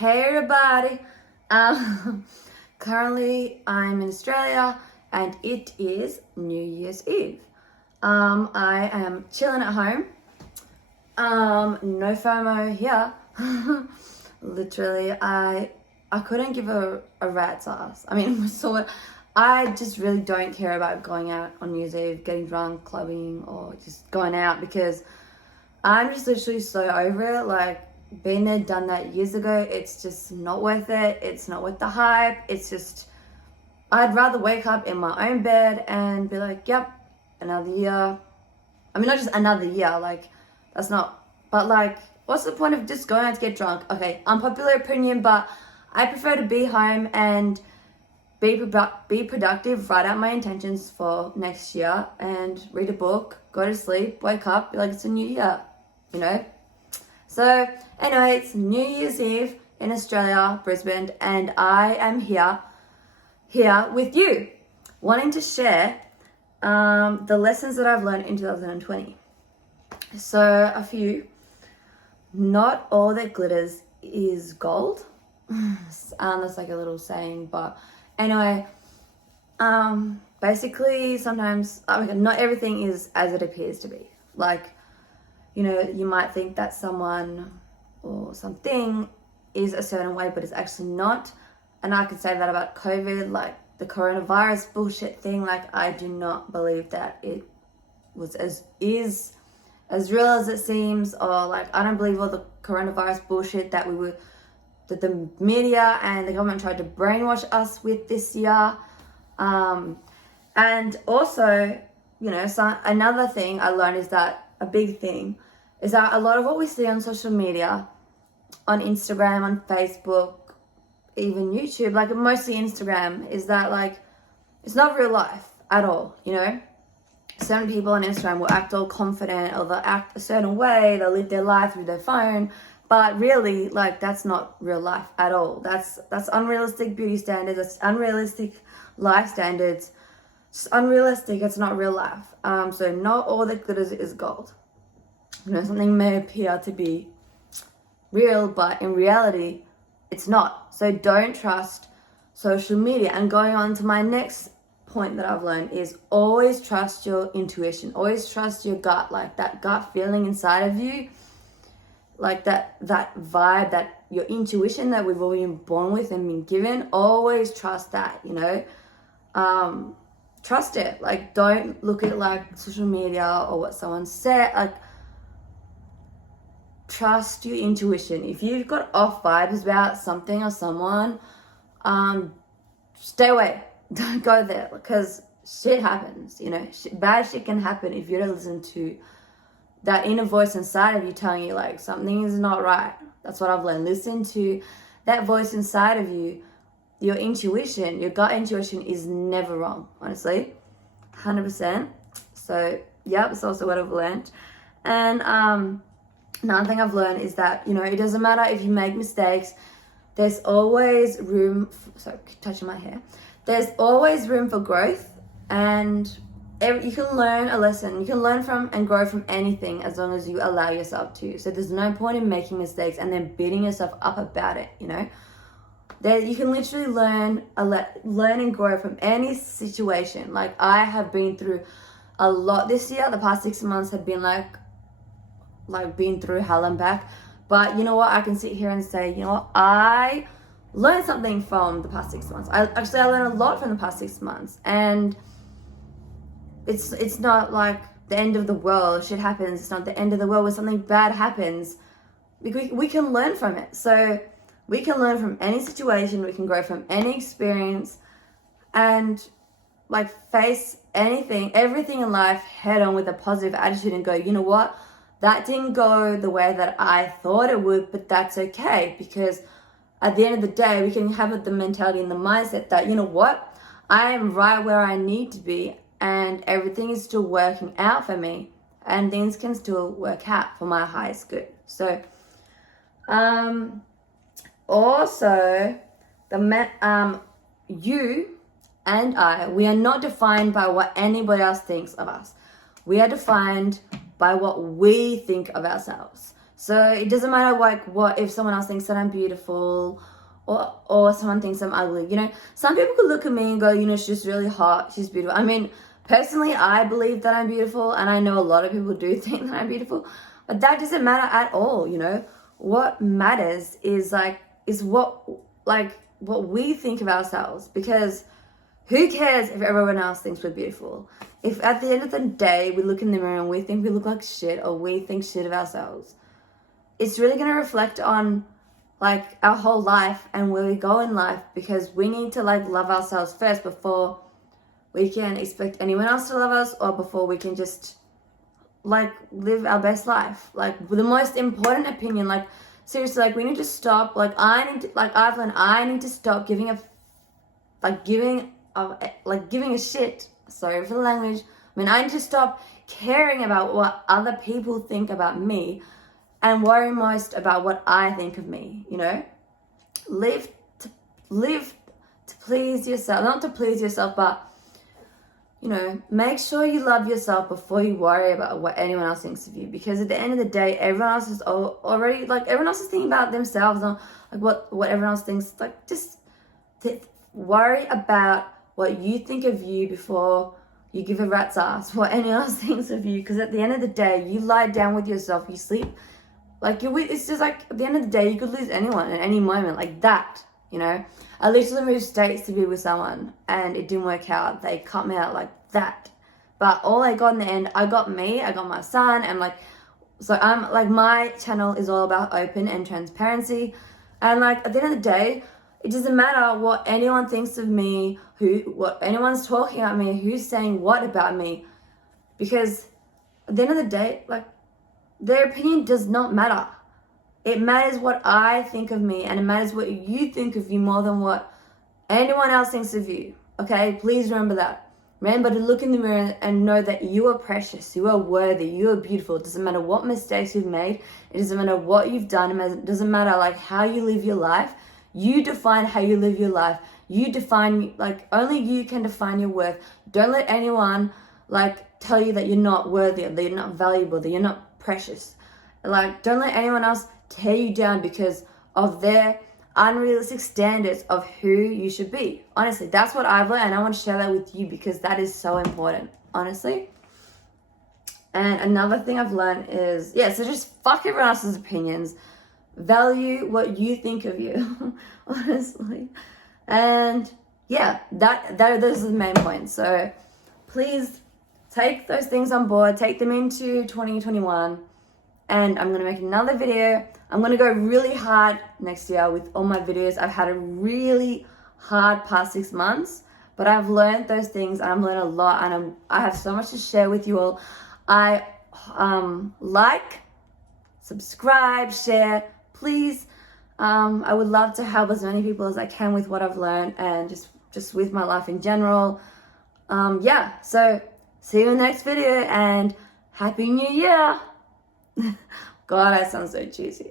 Hey everybody! Currently I'm in Australia and it is New Year's Eve. I am chilling at home. No FOMO here. Literally, I couldn't give a rat's ass. I mean, I just really don't care about going out on New Year's Eve, getting drunk, clubbing, or just going out because I'm just literally so over it. Like, been there, done that years ago. It's just not worth it. It's not worth the hype. It's just, I'd rather wake up in my own bed and be like, yep, another year. I mean, not just another year, like, that's not, but like, what's the point of just going out to get drunk? Okay, unpopular opinion, but I prefer to be home and be productive, write out my intentions for next year and read a book, go to sleep, wake up, be like, it's a new year, you know? So anyway, it's New Year's Eve in Australia, Brisbane, and I am here with you, wanting to share the lessons that I've learned in 2020. So a few. Not all that glitters is gold. That's like a little saying, but anyway, basically sometimes not everything is as it appears to be. Like, you know, you might think that someone or something is a certain way, but it's actually not. And I could say that about COVID, like the coronavirus bullshit thing. Like, I do not believe that it was as real as it seems, or like, I don't believe all the coronavirus bullshit that the media and the government tried to brainwash us with this year. And also, you know, another thing I learned is that a big thing is that a lot of what we see on social media, on Instagram, on Facebook, even YouTube, like mostly Instagram, is that like, it's not real life at all, you know? Certain people on Instagram will act all confident, or they'll act a certain way, they'll live their life through their phone, but really, like, that's not real life at all. That's unrealistic beauty standards, that's unrealistic life standards. It's unrealistic, it's not real life. So not all that glitters is gold. You know, something may appear to be real, but in reality, it's not. So don't trust social media. And going on to my next point that I've learned is always trust your intuition. Always trust your gut, like that gut feeling inside of you, like that vibe, that your intuition that we've all been born with and been given. Always trust that, you know. Trust it. Like, don't look at like social media or what someone said. Like, trust your intuition. If you've got off vibes about something or someone, stay away. Don't go there, because shit happens, you know. Bad shit can happen if you don't listen to that inner voice inside of you telling you like something is not right. That's what I've learned. Listen to that voice inside of you. Your intuition, your gut intuition is never wrong, honestly. 100%. So yeah, that's also what I've learned. And another thing I've learned is that, you know, it doesn't matter if you make mistakes. There's always room touching my hair. There's always room for growth, and you can learn a lesson. You can learn from and grow from anything as long as you allow yourself to. So there's no point in making mistakes and then beating yourself up about it, you know. You can literally learn and grow from any situation. Like, I have been through a lot this year. The past 6 months have been like been through hell and back. But you know what? I can sit here and say, you know what? I learned something from the past 6 months. I learned a lot from the past 6 months, and it's not like the end of the world. Shit happens. It's not the end of the world. When something bad happens, we can learn from it. So we can learn from any situation. We can grow from any experience, and like face everything in life head on with a positive attitude and go, you know what? That didn't go the way that I thought it would, but that's okay, because at the end of the day, we can have the mentality and the mindset that, you know what, I am right where I need to be, and everything is still working out for me, and things can still work out for my highest good. So, also, you and I, we are not defined by what anybody else thinks of us. We are defined by what we think of ourselves. So it doesn't matter like what if someone else thinks that I'm beautiful or someone thinks I'm ugly. You know, some people could look at me and go, you know, she's really hot, she's beautiful. I mean, personally, I believe that I'm beautiful, and I know a lot of people do think that I'm beautiful, but that doesn't matter at all, you know. What matters is what we think of ourselves, because who cares if everyone else thinks we're beautiful? If at the end of the day we look in the mirror and we think we look like shit, or we think shit of ourselves, it's really going to reflect on like our whole life and where we go in life, because we need to like love ourselves first before we can expect anyone else to love us, or before we can just like live our best life. Like the most important opinion, like seriously, like we need to stop, like I've learned I need to stop giving a shit, sorry for the language. I mean, I need to stop caring about what other people think about me and worry most about what I think of me, you know? Live to please yourself, not to please yourself, but, you know, make sure you love yourself before you worry about what anyone else thinks of you, because at the end of the day, everyone else is already, like, everyone else is thinking about themselves and like what everyone else thinks. Like, just worry about what you think of you before you give a rat's ass what anyone else thinks of you, because at the end of the day, you lie down with yourself, you sleep, like it's just like at the end of the day, you could lose anyone at any moment, like that, you know. I literally moved states to be with someone and it didn't work out. They cut me out like that, but all I got in the end, I got me, I got my son, and like, so I'm like, my channel is all about open and transparency, and like at the end of the day, it doesn't matter what anyone thinks of me, what anyone's talking about me, who's saying what about me, because at the end of the day, like, their opinion does not matter. It matters what I think of me, and it matters what you think of you more than what anyone else thinks of you. Okay? Please remember that. Remember to look in the mirror and know that you are precious, you are worthy, you are beautiful. It doesn't matter what mistakes you've made. It doesn't matter what you've done. It doesn't matter like how you live your life. You define how you live your life. You define, like, only you can define your worth. Don't let anyone like tell you that you're not worthy, that you're not valuable, that you're not precious. Like, don't let anyone else tear you down because of their unrealistic standards of who you should be. Honestly, that's what I've learned, and I want to share that with you because that is so important, honestly. And another thing I've learned is, so just fuck everyone else's opinions. Value what you think of you, honestly. And those are the main points. So please take those things on board, take them into 2021, and I'm going to make another video. I'm going to go really hard next year with all my videos. I've had a really hard past 6 months, but I've learned those things, and I've learned a lot, and I have so much to share with you all. I like, subscribe, share, please. I would love to help as many people as I can with what I've learned, and just with my life in general. So see you in the next video, and Happy New Year. God, I sound so cheesy.